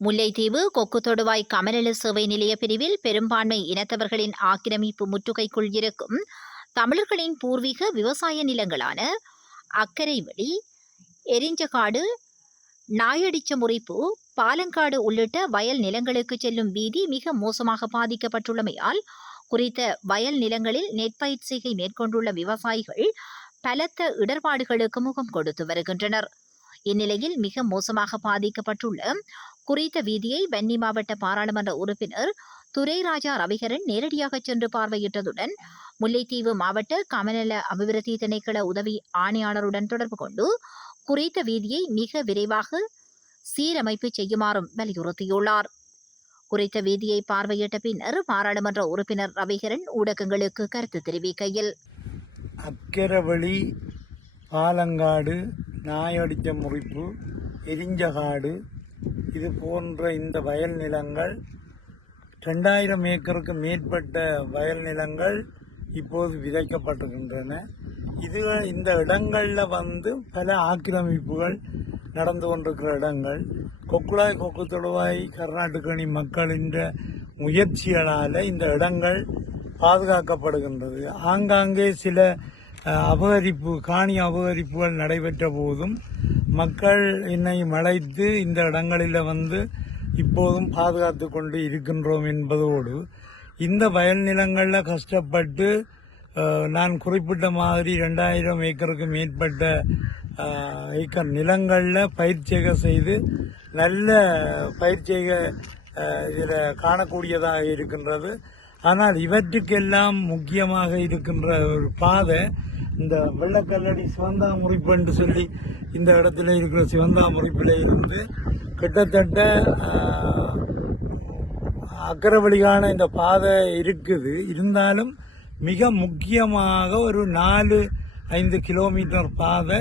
முல்லைத்தீவு கொக்கு தொடுவாய் கமநல சேவை நிலைய பிரிவில் பெரும்பான்மை இனத்தவர்களின் ஆக்கிரமிப்பு முற்றுகைக்குள் இருக்கும் தமிழர்களின் பூர்வீக விவசாய நிலங்களான அக்கரைவெளி எரிஞ்சகாடு நாயடிச்ச முறிப்பு பாலங்காடு உள்ளிட்ட வயல் நிலங்களுக்கு செல்லும் வீதி மிக மோசமாக பாதிக்கப்பட்டுள்ளமையால் குறித்த வயல் நிலங்களில் நெற்பயிர் செய்கை மேற்கொண்டுள்ள விவசாயிகள் பலத்த இடர்பாடுகளுக்கு முகம் கொடுத்து வருகின்றனர். இந்நிலையில் மிக மோசமாக பாதிக்கப்பட்டுள்ள குறித்த வீதியை வன்னி மாவட்ட பாராளுமன்ற உறுப்பினர் துரைராஜா ரவிகரன் நேரடியாக சென்று பார்வையிட்டதுடன் முல்லைத்தீவு மாவட்ட கமநல அபிவிருத்தி திணைக்கள உதவி ஆணையாளருடன் தொடர்பு கொண்டு குறித்த வீதியை மிக விரைவாக சீரமைப்பு செய்யுமாறும் வலியுறுத்தியுள்ளார். குறித்த வீதியை பார்வையிட்ட பின்னர் பாராளுமன்ற உறுப்பினர் ரவிகரன் ஊடகங்களுக்கு கருத்து தெரிவிக்கையில் அக்கரவழி பாலங்காடு நாயடிச்ச முறிப்பு எரிஞ்சகாடு இது போன்ற இந்த வயல் நிலங்கள் ரெண்டாயிரம் ஏக்கருக்கு மேற்பட்ட வயல் நிலங்கள் இப்போது விதைக்கப்பட்டிருக்கின்றன. இது இந்த இடங்களில் வந்து பல ஆக்கிரமிப்புகள் நடந்து கொண்டிருக்கிற இடங்கள். கொக்குளாய் கொக்கு தொழுவாய் கர்நாடகணி மக்களின் முயற்சிகளால் இந்த இடங்கள் பாதுகாக்கப்படுகின்றது. ஆங்காங்கே சில அபகரிப்பு காணி அபகரிப்புகள் நடைபெற்ற போதும் மக்கள் என்னை மலைத்து இந்த இடங்களில் வந்து இப்போதும் பாதுகாத்து கொண்டு இருக்கின்றோம் என்பதோடு இந்த வயல் நிலங்களில் கஷ்டப்பட்டு நான் குறிப்பிட்ட மாதிரி ரெண்டாயிரம் ஏக்கருக்கு மேற்பட்ட ஏக்கர் நிலங்களில் பயிற்சியக செய்து நல்ல பயிற்சியக இதில் காணக்கூடியதாக இருக்கின்றது. ஆனால் இவற்றுக்கெல்லாம் முக்கியமாக இருக்கின்ற ஒரு பாதை இந்த வெள்ளக்கல்லடி சிவந்தா முறிப்பு என்று சொல்லி இந்த இடத்துல இருக்கிற சிவந்தா முறிப்பில் இருந்து கிட்டத்தட்ட அஹ், அக்கரவழிகான இந்த பாதை இருக்குது. இருந்தாலும் மிக முக்கியமாக ஒரு நாலு ஐந்து கிலோமீட்டர் பாதை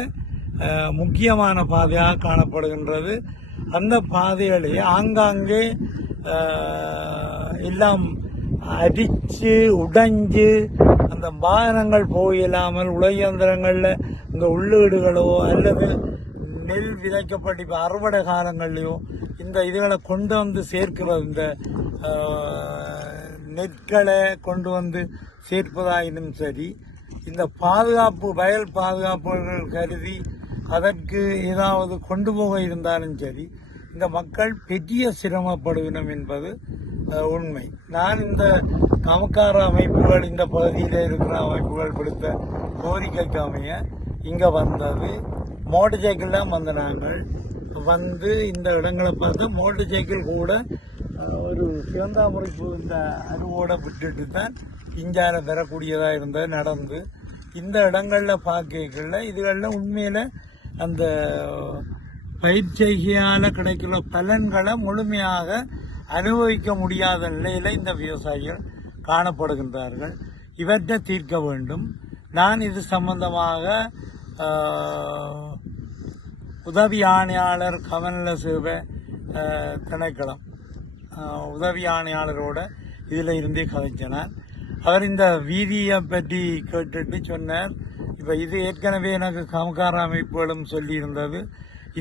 முக்கியமான பாதையாக காணப்படுகின்றது. அந்த பாதைகளே ஆங்காங்கே எல்லாம் அடிச்சு உடைஞ்சு அந்த வாகனங்கள் போயில்லாமல் உலகந்திரங்களில் இந்த உள்ளீடுகளோ அல்லது நெல் விதைக்கப்பட்டு இப்போ அறுவடை காலங்கள்லையோ இந்த இதுகளை கொண்டு வந்து சேர்க்கிறது இந்த நெற்களை கொண்டு வந்து சேர்ப்பதாயினும் சரி இந்த பாதுகாப்பு வயல் பாதுகாப்புகள் கருதி அதற்கு ஏதாவது கொண்டு போக இருந்தாலும் சரி இந்த மக்கள் பெரிய சிரமப்படுவினம் என்பது உண்மை. நான் இந்த நமக்கார அமைப்புகள் இந்த பகுதியில் இருக்கிற அமைப்புகள் கொடுத்த கோரிக்கைக்கு அமைய இங்கே வந்தது. மோட்டர் சைக்கிள் தான் வந்த நாங்கள் வந்து இந்த இடங்களை பார்த்தா மோட்டர் சைக்கிள் கூட ஒரு சிவந்தாமுறைப்பு இந்த அருவோடு விட்டுட்டு தான் இஞ்சார பெறக்கூடியதாக இருந்தது நடந்து. இந்த இடங்களில் பார்க்கல இதுகளில் உண்மையில் அந்த பயிற்சியால் கிடைக்கிற பலன்களை முழுமையாக அனுபவிக்க முடியாத நிலையில் இந்த விவசாயிகள் காணப்படுகின்றார்கள். இவற்றை தீர்க்க வேண்டும். நான் இது சம்பந்தமாக உதவி ஆணையாளர் கமநல சேவை திணைக்களம் உதவி ஆணையாளரோட இதில் இருந்தே கதைச்சினார் அவர் இந்த வீதியை பற்றி கேட்டுட்டு சொன்னார். இப்போ இது ஏற்கனவே எனக்கு கமகார அமைப்புகளும் சொல்லியிருந்தது.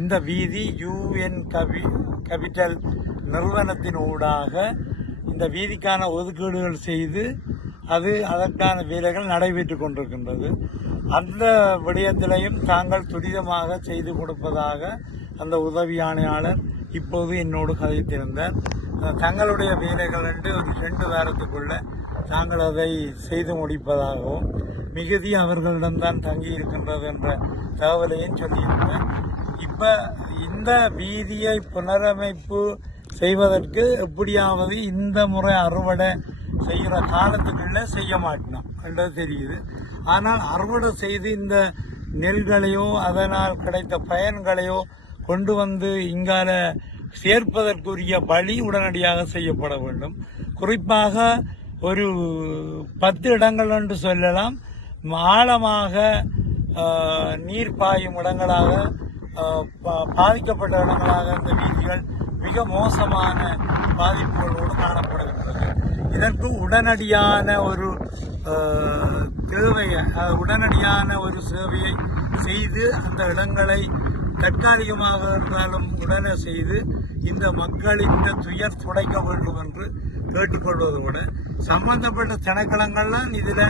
இந்த வீதி யூஎன் கவி கேபிட்டல் நிறுவனத்தின் ஊடாக இந்த வீதிக்கான ஒதுக்கீடுகள் செய்து அது அதற்கான வேலைகள் நடைபெற்று கொண்டிருக்கின்றது. அந்த விடயத்திலையும் தாங்கள் துரிதமாக செய்து கொடுப்பதாக அந்த உதவி ஆணையாளர் இப்போது என்னோடு கதைத்திருந்தார். தங்களுடைய வேலைகள் என்று ஒரு ரெண்டு வாரத்துக்குள்ள தாங்கள் அதை செய்து முடிப்பதாகவும் மிகுதி அவர்களிடம்தான் தங்கி இருக்கின்றது என்ற தகவலையும் சொல்லியிருந்தார். இப்போ இந்த வீதியை புனரமைப்பு செய்வதற்கு எப்படியாவது இந்த முறை அறுவடை செய்கிற காலத்துக்குள்ளே செய்ய மாட்டோம். என்றது தெரியுது. ஆனால் அறுவடை செய்து இந்த நெல்களையோ அதனால் கிடைத்த பயன்களையோ கொண்டு வந்து இங்கால சேர்ப்பதற்குரிய வழி உடனடியாக செய்யப்பட வேண்டும். குறிப்பாக ஒரு பத்து இடங்கள் என்று சொல்லலாம். ஆழமாக நீர் பாயும் இடங்களாக பாதிக்கப்பட்ட இடங்களாக இந்த வீதிகள் மிக மோசமான பாதிப்புகளோடு காணப்படுகின்றது. இதற்கு உடனடியான ஒரு தேவையை உடனடியான ஒரு சேவையை செய்து அந்த இடங்களை தற்காலிகமாக இருந்தாலும் உடனே செய்து இந்த மக்களின் துயர் துடைக்க வேண்டும் என்று கேட்டுக்கொள்வதோடு சம்பந்தப்பட்ட திணைக்களங்கள்லாம் இதில்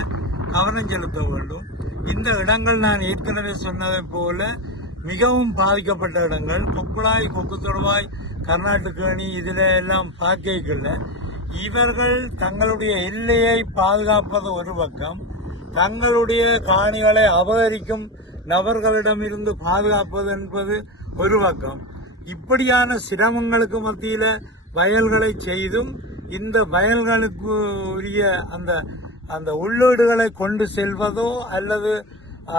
கவனம் செலுத்த வேண்டும். இந்த இடங்கள் நான் ஏற்கனவே சொன்னதை போல மிகவும் பாதிக்கப்பட்ட இடங்கள். கொக்குழாய் கொக்கு தொடுவாய் கர்நாடகேணி இதில் எல்லாம் பார்க்கல இவர்கள் தங்களுடைய எல்லையை பாதுகாப்பது ஒரு பக்கம். தங்களுடைய காணிகளை அபகரிக்கும் நபர்களிடமிருந்து பாதுகாப்பது என்பது ஒரு பக்கம். இப்படியான சிரமங்களுக்கு மத்தியில் வயல்களை செய்தும் இந்த வயல்களுக்கு உரிய அந்த அந்த உள்ளீடுகளை கொண்டு செல்வதோ அல்லது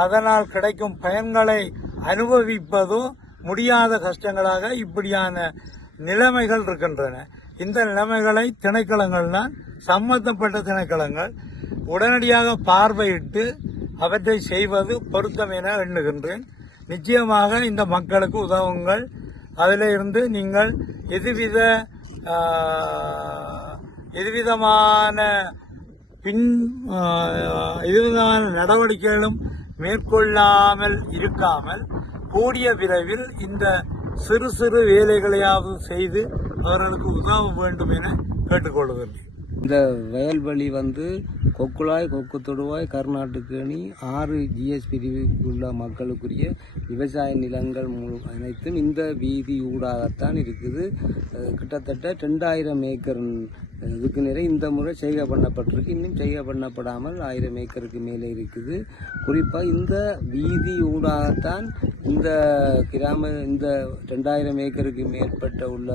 அதனால் கிடைக்கும் பயன்களை அனுபவிப்பதோ முடியாத கஷ்டங்களாக இப்படியான நிலைமைகள் இருக்கின்றன. இந்த நிலைமைகளை திணைக்களங்கள்னால் சம்பந்தப்பட்ட திணைக்களங்கள் உடனடியாக பார்வையிட்டு அவற்றை செய்வது பொருத்தம் என எண்ணுகின்றேன். நிச்சயமாக இந்த மக்களுக்கு உதவுங்கள். அதில் இருந்து நீங்கள் எதுவித எதுவிதமான பின் எதுவிதமான நடவடிக்கைகளும் மேற்கொள்ளாமல் இருக்காமல் கூடிய விரைவில் இந்த சிறு சிறு வேலைகளையாவது செய்து அவர்களுக்கு உதவ வேண்டும் என கேட்டுக்கொள்கிறேன். இந்த வயல்வெளி வந்து கொக்குழாய் கொக்கு தொடுவாய் கர்நாட்டுக்கணி ஆறு ஜிஎஸ் பிரிவுக்குள்ள மக்களுக்குரிய விவசாய நிலங்கள் முழு அனைத்தும் இந்த வீதி ஊடாகத்தான் இருக்குது. கிட்டத்தட்ட ரெண்டாயிரம் ஏக்கர் இதுக்கு நிறைய இந்த முறை செய்கை பண்ணப்பட்டிருக்கு. இன்னும் செய்கை பண்ணப்படாமல் ஆயிரம் ஏக்கருக்கு மேலே இருக்குது. குறிப்பாக இந்த வீதி ஊடாகத்தான் இந்த கிராம இந்த ரெண்டாயிரம் ஏக்கருக்கு மேற்பட்ட உள்ள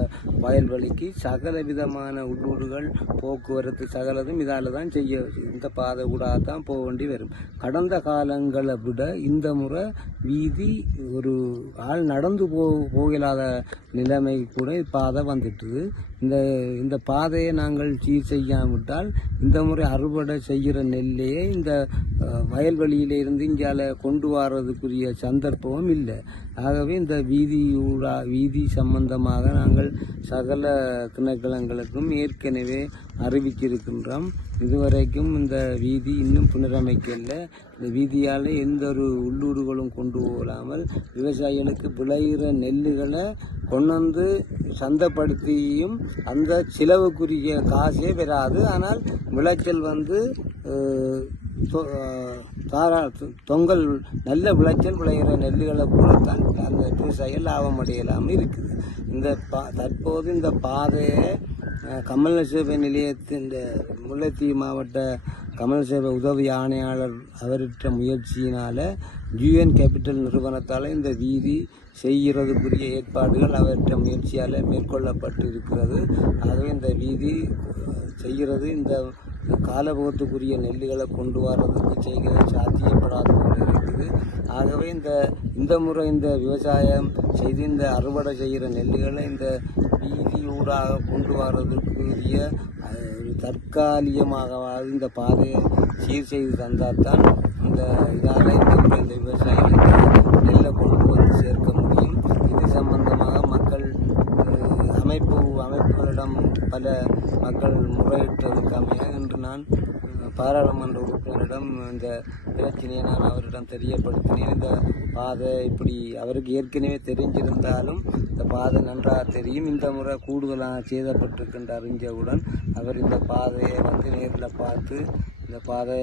வயல்வெளிக்கு சகல விதமான உள்ளூர்கள் போக்குவரத்து சகலதும் இதால் தான் செய்ய இந்த பாதை கூட தான் போக வேண்டி வரும். கடந்த காலங்களை விட இந்த முறை வீதி ஒரு ஆள் நடந்து போ போகலாத நிலைமை கூட பாதை வந்துட்டுது. இந்த இந்த பாதையை நாங்கள் சீர் செய்யாவிட்டால் இந்த முறை அறுவடை செய்கிற நெல்லையே இந்த வயல்வெளியிலிருந்து இருந்து இங்கால கொண்டு வர்றதுக்குரிய சந்தர்ப்பமும் இல்லை. ஆகவே இந்த வீதியூடா வீதி சம்பந்தமாக நாங்கள் சகல திணைக்களங்களுக்கும் ஏற்கனவே அறிவிச்சிருக்கின்றோம் இதுவரைக்கும் இந்த வீதி இன்னும் புனரமைக்கல இந்த வீதியால் எந்த ஒரு உள்ளூர்களும் கொண்டு போகலாமல் விவசாயிகளுக்கு விளையிற நெல்லுகளை கொண்டு வந்து சந்தப்படுத்தியும் அந்த செலவுக்குரிய காசே வராது ஆனால் விளைச்சல் வந்து தாரா தொ- தொங்கல் நல்ல விளைச்சல் விளைகிற நெல்லுகளை கூடத்தான் அந்த விவசாயிகள் லாபம் அடையலாமல் இருக்குது. இந்த பா தற்போது இந்த பாதையை கமலசேவை நிலையத்தின் முல்லைத்தீவு மாவட்ட கமலசேவை உதவி ஆணையாளர் அவரிட்ட முயற்சியினால் யூஎன் கேபிட்டல் நிறுவனத்தால் இந்த வீதி செய்கிறதுக்குரிய ஏற்பாடுகள் அவரிட்ட முயற்சியால் மேற்கொள்ளப்பட்டு இருக்கிறது ஆகவே இந்த வீதி செய்கிறது இந்த காலபோகத்துக்குரிய நெல்லுகளை கொண்டு வர்றதுக்கு செய்கிறது சாத்தியப்படாத ஒன்று இருக்குது. ஆகவே இந்த இந்த முறை இந்த விவசாயம் செய்து இந்த அறுவடை செய்கிற நெல்லுகளை இந்த வீதி ஊடாக கொண்டு வர்றதுக்குரிய தற்காலிகமாகவாது இந்த பாதையை சீர் செய்து தந்தால்தான் இந்த இதால் இந்த இதாக இந்த விவசாயிகளுக்கு நெல்லை கொண்டு வந்து சேர்க்க முடியும் இது சம்பந்தமாக மக்கள் அஹ், அமைப்பு அமைப்புகளிடம் பல மக்கள் முறையிட்டதுக்கு என்று இன்று நான் பாராளுமன்ற உறுப்பினரிடம் இந்த பிரச்சனையை நான் அவரிடம் தெரியப்படுத்தினேன். இந்த பாதை இப்படி அவருக்கு ஏற்கனவே தெரிஞ்சிருந்தாலும் இந்த பாதை நன்றாக தெரியும். இந்த முறை கூடுதலாக சேதப்பட்டிருக்கின்ற அறிஞ்சவுடன் அவர் இந்த பாதையை வந்து நேரில் பார்த்து இந்த பாதை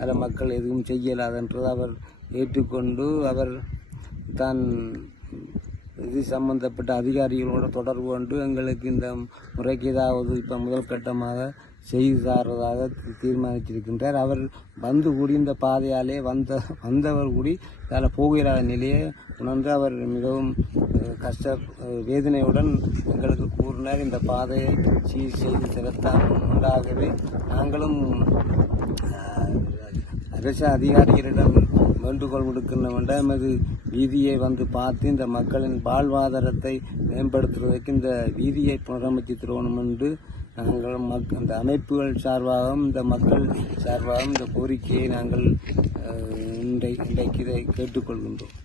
அதில் மக்கள் எதுவும் செய்யலாதென்றது அவர் ஏற்றுக்கொண்டு அவர் தான் இது சம்பந்தப்பட்ட அதிகாரிகளோட தொடர்பு கொண்டு எங்களுக்கு இந்த முறைக்கு ஏதாவது இப்போ முதல் கட்டமாக செய்து தாரதாக தீர்மானித்திருக்கின்றார். அவர் வந்து கூடி இந்த பாதையாலே வந்த வந்தவர் கூடி அதில் போகிற நிலையை உணர்ந்து அவர் மிகவும் கஷ்ட வேதனையுடன் எங்களுக்கு கூறினார். இந்த பாதையை சீர் செய்து திறத்தான் உண்டாகவே நாங்களும் அரசு அதிகாரிகளிடம் வேண்டுகோள் விடுக்கின்ற வேண்டாம் எமது வீதியை வந்து பார்த்து இந்த மக்களின் வாழ்வாதாரத்தை மேம்படுத்துவதற்கு இந்த வீதியை புனரமைத்து தருவணும் என்று நாங்கள் மக் இந்த அமைப்புகள் சார்பாகவும் இந்த மக்கள் சார்பாகவும் இந்த கோரிக்கையை நாங்கள் இன்றை இன்றைக்கு இதை கேட்டுக்கொள்கின்றோம்.